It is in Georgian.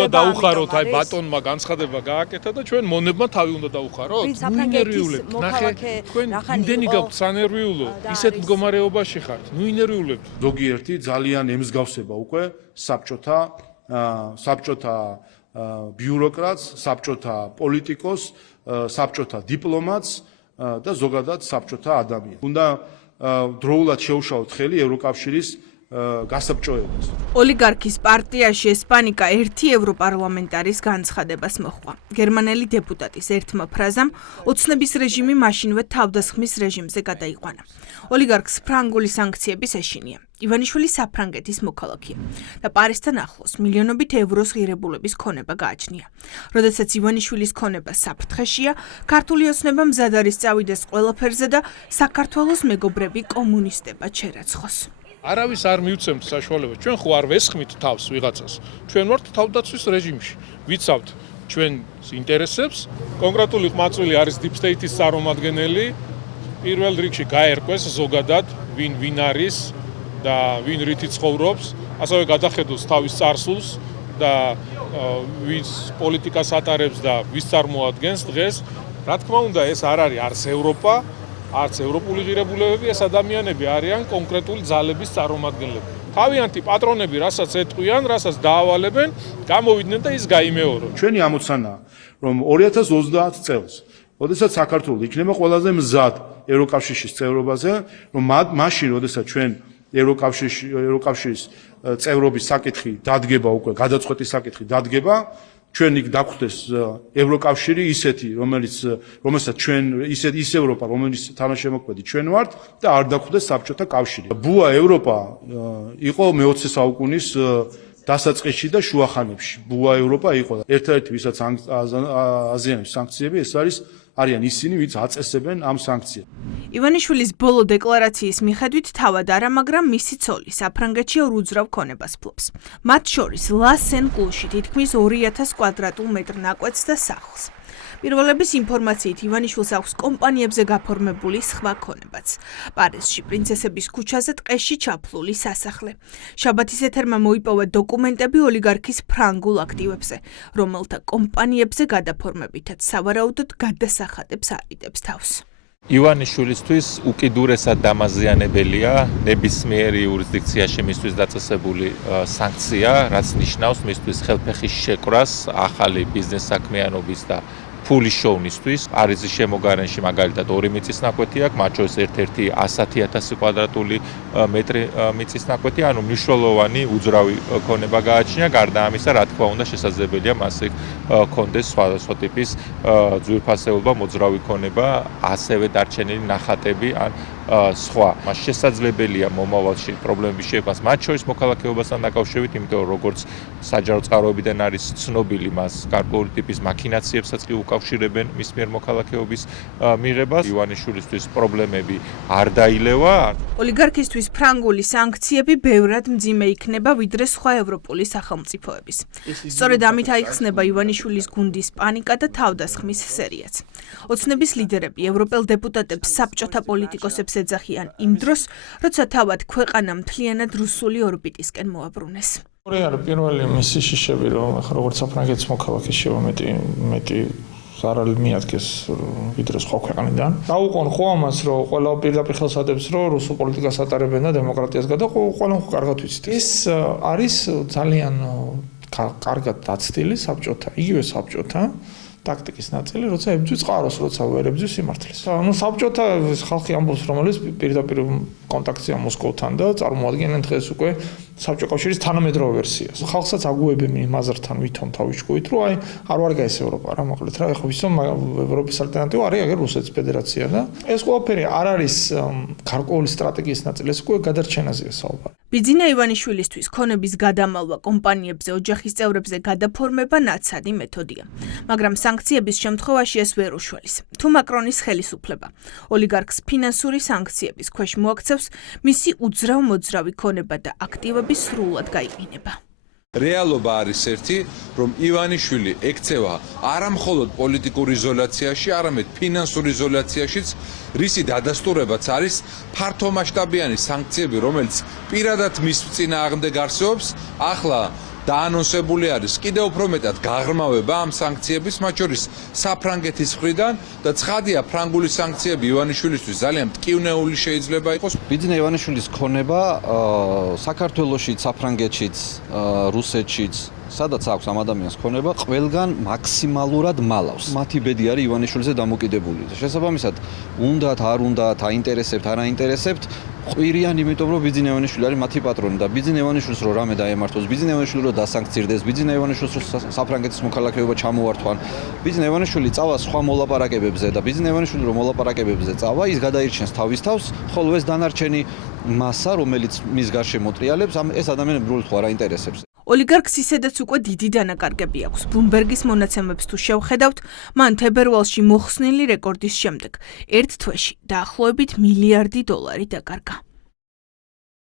უნდა დაუხაროთ, აი ბატონმა განცხადება გააკეთა და ჩვენ მონებმა თავი უნდა დაუხაროთ. ნუ ინერვიულებთ. ნახე, თქვენ იმდენი გაქვთ სანერვიულო, ისეთ მდგომარეობაში ხართ. ნუ ინერვიულებთ. ზოგიერთი ძალიან ემსგავსება უკვე საბჭოთა ბიუროკრატს, საბჭოთა პოლიტიკოს, საბჭოთა დიპლომატს და ზოგადად საბჭოთა ადამიანს. უნდა დროულად შეუშალოთ ხელი ევროკავშირის გასაბჭოებას. ოლიგარქის პარტიაში ეს პანიკა ერთი ევროპარლამენტარის განცხადებას მოჰყვა. გერმანელი დეპუტატის ერთმა ფრაზამ ოცნების რეჟიმი მაშინვე თავდასხმის რეჟიმზე გადაიყვანა. ოლიგარქს ფრანგული სანქციების ეშინია. ივანიშვილი საფრანგეთის მოქალაქეა და პარიზთან ახლოს მილიონობით ევროს ღირებულების ქონება გააჩნია. როდესაც ივანიშვილის ქონება საფრთხეშია, ქართული ოცნება მზად არის წავიდეს ყველაფერზე და საქართველოს მეგობრები კომუნისტებად შერაცხოს. არავის არ მივცემთ საშუალებას. ჩვენ ხო არ ვესხმით თავს ვიღაცას. ჩვენ ვართ თავდაცვის რეჟიმში. ვიცავთ ჩვენს ინტერესებს. კონკრეტული ყმაწვილი არის deep state-ის წარმომადგენელი. პირველ რიგში გაერკვეს ზოგადად ვინ არის და ვინ რითი ცხოვრობს, ასევე გადახედოს თავის წარსულს და ვის პოლიტიკას ატარებს და ვის წარმოადგენს დღეს. რა თქმა უნდა, ეს არ არის არც ევროპა, არც ევროპული ღირებულებები, ეს ადამიანები არიან კონკრეტული ძალების წარმომადგენლები. თავიანთი პატრონები, რასაც ეტყვიან, რასაც დაავალებენ, გამოვიდნენ და ის გაიმეორონ. ჩვენი ამოცანაა, რომ 2030 წელს, როდესაც საქართველო იქნება ყველაზე მზად ევროკავშირის წევრობაზე, რომ მაშინ, როდესაც ჩვენ ევროკავშირის წევრობის საკითხი დადგება უკვე, გადაწყვეტის საკითხი დადგება, ჩვენ იქ დაგვხდეს ევროკავშირი ისეთი, რომელსაც ჩვენ ის ევროპა, რომელიც თანაშემოქმედი ჩვენ ვართ და არ დაგვხდეს საბჭოთა კავშირი. ბუა ევროპა იყო მე-20 საუკუნის დასაწყისში და შუახანებში. ბუა ევროპა იყო. ერთ-ერთი ვისაც აზიანებს სანქციები, ეს არიან ისინი, ვინც აწესებენ ამ სანქციებს. ივანიშვილის ბოლო დეკლარაციის მიხედვით თავად არა, მაგრამ მისი ცოლი საფრანგეთში ორ უძრავ ქონებას ფლობს. მათ შორის ლა-სენ-კლუში თითქმის 2000 კვადრატულ მეტრ ნაკვეთს და სახლს. პირველების ინფორმაციით ივანიშვილს აქვს კომპანიებზე გაფორმებული სხვა ქონებაც. პარიზში პრინცესების ქუჩაზე ტყეში ჩაფლული სასახლე. შაბათის ეთერმა მოიპოვა დოკუმენტები ოლიგარქის ფრანგულ აქტივებზე, რომელთა კომპანიებზე გადაფორმებითაც სავარაუდოდ გადასახადებს არიდებს თავს. ივანიშვილისთვის უკიდურესად დამაზიანებელია ნებისმიერი იურისდიქციაში მისთვის დაწესებული სანქცია, რაც ნიშნავს მისთვის ხელფეხის შეკვრას ახალი ბიზნეს საქმიანობის და ფულის შოუნისთვის. პარიზის შემოგარენში მაგალითად 2 მიწის ნაკვეთი აქვს, მათ შორის ერთ-ერთი 100,000 კვადრატული მეტრი მიწის ნაკვეთი, ანუ მნიშვნელოვანი უძრავი ქონება გააჩნია. გარდა ამისა, რა თქმა უნდა, შესაძლებელია მას ჰქონდეს სხვადასხვა ტიპის ძვირფასეულობა, მოძრავი ქონება, ასევე დარჩენილი ნახატები ან სხვა. მას შესაძლებელია მომავალში პრობლემები შეექმნას, მათ შორის მოქალაქეობასთან დაკავშირებით, იმიტომ რომ როგორც საჯარო წყაროებიდან არის ცნობილი, მას გარკვეული ტიპის მაქინაციებსაც კი უკავშირებენ მის მიერ მოქალაქეობის მიღებას. ივანიშვილისთვის პრობლემები არ დაილევა. ოლიგარქისთვის ფრანგული სანქციები ბევრად მძიმე იქნება ვიდრე სხვა ევროპული სახელმწიფოების. სწორედ ამით აიხსნება ივანიშვილის გუნდის პანიკა და თავდასხმის სერიაც. ოცნების ლიდერები ევროპელ დეპუტატებს საბჭოთა პოლიტიკოსებს ეძახიან იმ დროს, როცა თავად ქვეყანა მთლიანად რუსული ორბიტისკენ მოაბრუნეს. პირველი მისი შიშები, რომ ახლა როგორც საფრანგეთის მოქალაქე შევა მეტი ზარალი მიადგეს ვიდრე სხვა ქვეყნიდან. დაუყონ ხო ამას, რომ ყველა პირდაპირ ხელს ადებს, რომ რუსულ პოლიტიკას ატარებენ და დემოკრატიას ყველა ხო კარგად ვიცით. ეს არის ძალიან კარგად დაცდილი საბჭოთა, იგივე საბჭოთა ტაქტიკის ნაწილი, როცა ებძვის წყაროს, როცა ვერ ებძვის სიმართლეს. ანუ საბჭოთა ხალხი ამბობს, რომელიც პირდაპირ კონტაქტია მოსკოვთან და წარმოადგენენ დღეს უკვე საბჭოთა კავშირის თანამედროვე ვერსიას. ხალხსაც აგუებენ იმაზრთან ვითომ თავისჭკუით, რომ აი არ ვარ გაეს ევროპა რა, მოკლედ რა, ეხლა ვისო ევროპის ალტერნატივა არის აგერ რუსეთის ფედერაცია და ეს ყველაფერი არ არის გარკვეული სტრატეგიის ნაწილი, ეს უკვე გადარჩენაზეა საუბარი. ბიძინა ივანიშვილისთვის ქონების გადამალვა კომპანიებზე, ოჯახის წევრებზე გადაფორმება ნაცადი მეთოდია. მაგრამ სანქციების შემთხვევაში ეს ვერ უშველის. თუ მაკრონის ხელისუფლება ოლიგარქს ფინანსური სანქციების ქვეშ მოაქცევს, მისი უძრავ-მოძრავი ქონება და აქტივები სრულად გაიყინება. რეალობა არის ერთი, რომ ივანიშვილი ექცევა არა მხოლოდ პოლიტიკურ იზოლაციაში, არამედ ფინანსურ იზოლაციაშიც, რისი დადასტურებაც არის ფართომასშტაბიანი სანქციები, რომელიც პირადად მის წინააღმდეგ არსებობს. ახლა დაანონსებული არის კიდევ უფრო მეტად გაღრმავება ამ სანქციების, მათ შორის საფრანგეთის მხრიდან და ცხადია, ფრანგული სანქციები ივანიშვილისთვის ძალიან მტკივნეული შეიძლება იყოს. ბიძინა ივანიშვილის ქონება საქართველოშიც, საფრანგეთშიც, რუსეთშიც სადაც აქვს ამ ადამიანს ქონება, ყველგან მაქსიმალურად მალავს. მათი ბედი არის ივანიშვილზე დამოკიდებული. შესაბამისად, უნდათ, არ უნდათ, აინტერესებთ, არ აინტერესებთ, ყვირიან, იმიტომ რომ ბიძინა ივანიშვილი არის მათი პატრონი და ბიძინა ივანიშვილს რო რამე დაემართოს, ბიძინა ივანიშვილი რო დასანქცირდეს, ბიძინა ივანიშვილს რო საფრანგეთის მოქალაქეობა ჩამოართვან, ბიძინა ივანიშვილი წავა სხვა მოლაპარაკებებზე და ბიძინა ივანიშვილი რო მოლაპარაკებებზე წავა, ის გადაირჩენს თავის თავს, ხოლო ეს დანარჩენი მასა, რომელიც მის გარშემო ტრიალებს, ეს ადამიანები უბრალოდ ხო არ აინტერესებს. ოლიგარქს ისედაც უკვე დიდი დანაკარგები აქვს. ბლუმბერგის მონაცემებს თუ შევხედავთ, მან თებერვალში მოხსნილი რეკორდის შემდეგ ერთ თვეში დაახლოებით $1 მილიარდი დაკარგა.